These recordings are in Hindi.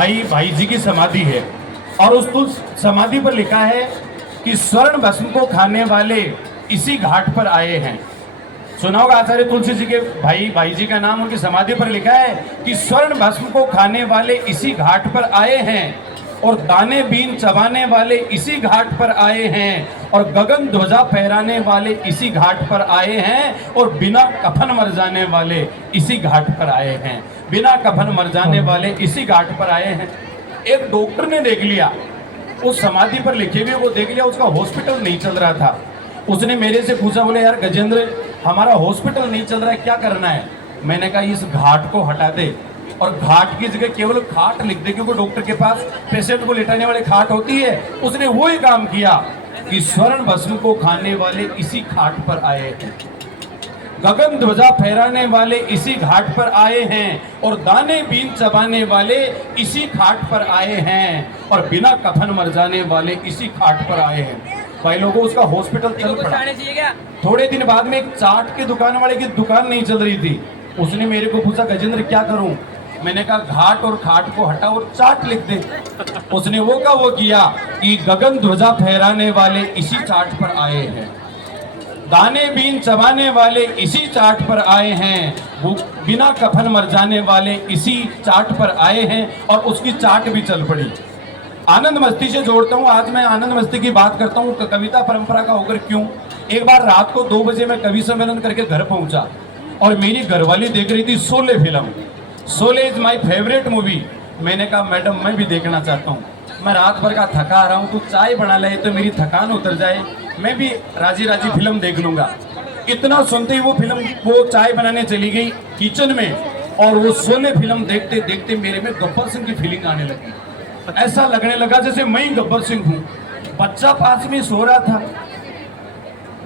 भाई जी की समाधि है और उस समाधि पर लिखा है कि स्वर्ण भस्म को खाने वाले इसी घाट पर आए हैं। सुना होगा आचार्य तुलसी जी के भाई जी का नाम, उनकी समाधि पर लिखा है कि स्वर्ण भस्म को खाने वाले इसी घाट पर आए हैं और दाने बीन चबाने वाले इसी घाट पर आए हैं और गगन ध्वजा फहराने वाले इसी घाट पर आए हैं और बिना कफन मर जाने वाले इसी घाट पर आए हैं। बिना कफन मर जाने वाले इसी घाट पर आए हैं। एक डॉक्टर ने देख लिया, उस समाधि पर लिखे हुए वो देख लिया, उसका हॉस्पिटल नहीं चल रहा था। उसने मेरे से पूछा, बोले यार गजेंद्र हमारा हॉस्पिटल नहीं चल रहा है, क्या करना है? मैंने कहा इस घाट को हटा दे और घाट की जगह केवल खाट लिख दे, क्योंकि डॉक्टर के पास पेशेंट को लेटाने वाले खाट होती है। उसने वही काम किया कि स्वर्ण भस्म को खाने वाले इसी घाट पर आए हैं, गगन ध्वजा फहराने वाले इसी घाट पर आए हैं और दाने बीन चबाने वाले इसी घाट पर आए हैं और बिना कफन मर जाने वाले इसी घाट पर आए हैं। भाई लोगों, उसका हॉस्पिटल चल पड़ा। थोड़े दिन बाद में एक चाट की दुकान वाले की दुकान नहीं चल रही थी। उसने मेरे को पूछा, गजेंद्र क्या करूं? मैंने कहा घाट और खाट को हटा और चाट लिख दे। उसने वो किया कि गगन ध्वजा फहराने वाले इसी चाट पर आए हैं, दाने बीन चबाने वाले इसी चाट पर आए हैं, वो बिना कफन मर जाने वाले इसी चाट पर आए हैं और उसकी चाट भी चल पड़ी। आनंद मस्ती से जोड़ता हूँ, आज मैं आनंद मस्ती की बात करता हूँ कविता परंपरा का होकर। क्यों? एक बार रात को 2 बजे मैं कवि सम्मेलन करके घर पहुंचा और मेरी घरवाली देख रही थी Sholay film. Sholay is my favourite movie. मैंने कहा मैडम मैं भी देखना चाहता हूँ, मैं रात भर का थका आ रहा हूँ, तू चाय बना ले तो मेरी थकान उतर जाए, मैं भी राजी राजी फिल्म देख लूंगा। इतना सुनते ही वो चाय बनाने चली गई किचन में और वो शोले फिल्म देखते देखते मेरे में गब्बर सिंह की फीलिंग आने लगी। ऐसा लगने लगा जैसे मैं ही गब्बर सिंह हूँ। बच्चा पास में सो रहा था,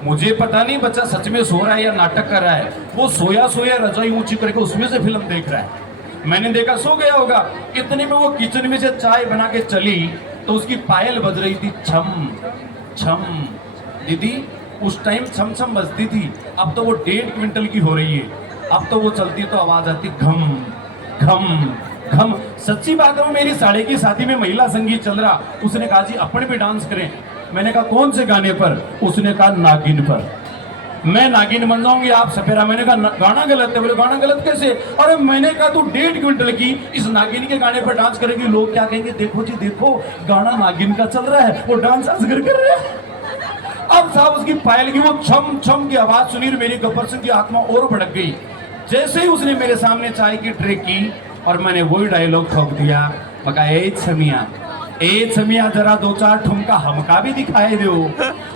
मुझे पता नहीं बच्चा सच में सो रहा है या नाटक कर रहा है। वो सोया सोया रजाई ऊंची करके उसमें से फिल्म देख रहा है। मैंने देखा सो गया होगा। इतने में वो किचन में से चाय बना के चली तो उसकी पायल बज रही थी, छम छम। दीदी उस टाइम छम छम बजती थी, अब तो वो 1.5 क्विंटल की हो रही है। अब तो वो चलती तो आवाज आती घम घम घम। सच्ची बात है, मेरी साड़े की शादी में महिला संगीत चल रहा, उसने कहा जी अपन भी डांस करें। मैंने कहा कौन से गाने पर? उसने कहा नागिन पर। मैं नागिन बन जाऊंगी, आप सपेरा। मैंने कहा गाना गलत है। बोले गाना गलत कैसे? अरे मैंने कहा तू 1.5 क्विंटल की इस नागिन के गाने पर डांस करेगी, लोग क्या कहेंगे? देखो जी देखो, गाना नागिन का चल रहा है, वो डांस असगर कर रहे हैं। अब साहब उसकी पायल की वो छम छम की आवाज सुनी, मेरी गब्बर सिंह की आत्मा और भड़क गई। जैसे ही उसने मेरे सामने चाय की ट्रे की और मैंने वही डायलॉग ठोक दिया, मका ए छमिया जरा 2-4 ठुमका हमका भी दिखाई दो।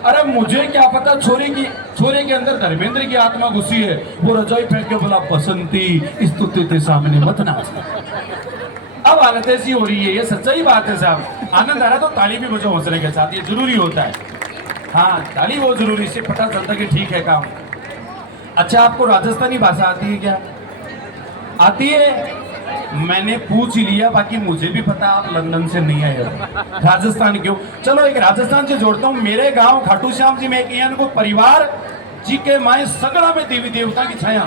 अरे मुझे क्या पता छोरे के अंदर धर्मेंद्र की आत्मा घुसी है। वो रजाई फेंक के बोला, बसंती इस तुत्ते सामने मत नाच। अब हालत ऐसी हो रही है, ये सच्चाई बात है साहब। आनंद आ रहा तो ताली भी बजाओ हौसले के साथ, ये जरूरी होता है। हाँ, ताली बहुत जरूरी, इससे पता चलता कि ठीक है काम। अच्छा, आपको राजस्थानी भाषा आती है क्या? आती है? मैंने पूछ ही लिया, बाकी मुझे भी पता आप लंदन से नहीं आए हो। राजस्थान क्यों? चलो एक राजस्थान से जोड़ता हूँ। मेरे गांव खाटू श्याम जी में एक को परिवार जी के माए सगड़ा में देवी देवता की छाया।